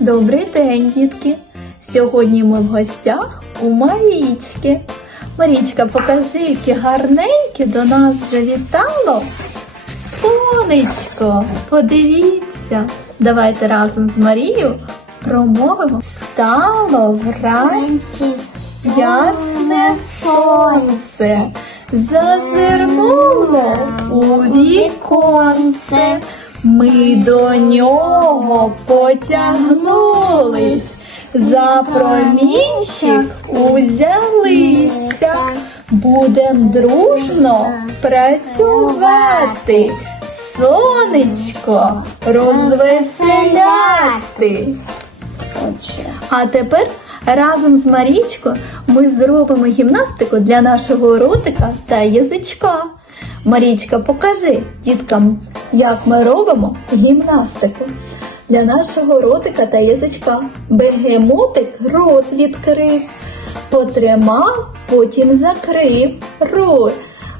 Добрий день, дітки! Сьогодні ми в гостях у Марічки. Марічка, покажи, яке гарненьке до нас завітало. Сонечко, подивіться. Давайте разом з Марією промовимо. Стало вранці ясне сонце. Зазирнуло у віконце. Ми до нього потягнулись, за промінчик узялися, будем дружно працювати, сонечко розвеселяти. А тепер разом з Марічкою ми зробимо гімнастику для нашого ротика та язичка. Марічка, покажи діткам, як ми робимо гімнастику для нашого ротика та язичка. Бегемотик рот відкрив, потримав, потім закрив рот.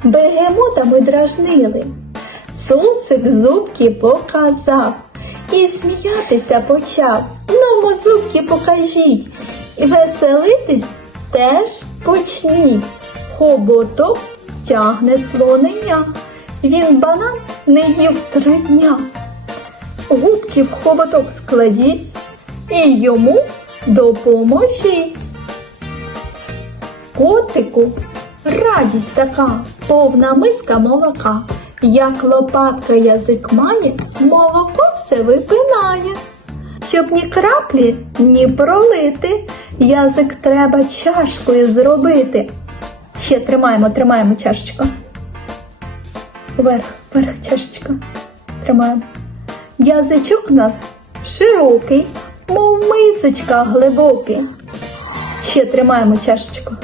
Бегемота ми дражнили. Цуцик зубки показав і сміятися почав. Ну, зубки покажіть. І веселитись теж почніть. Хоботок тягне слонення. Він банан не їв три дня. Губки в хоботок складіть і йому допоможіть. Котику радість така, повна миска молока. Як лопатка язик має, молоко все випинає. Щоб ні краплі, ні пролити, язик треба чашкою зробити. Ще тримаємо, тримаємо чашечку. Вверх, вверх чашечка. Тримаємо. Язичок у нас широкий, мов мисочка глибокий. Ще тримаємо чашечку.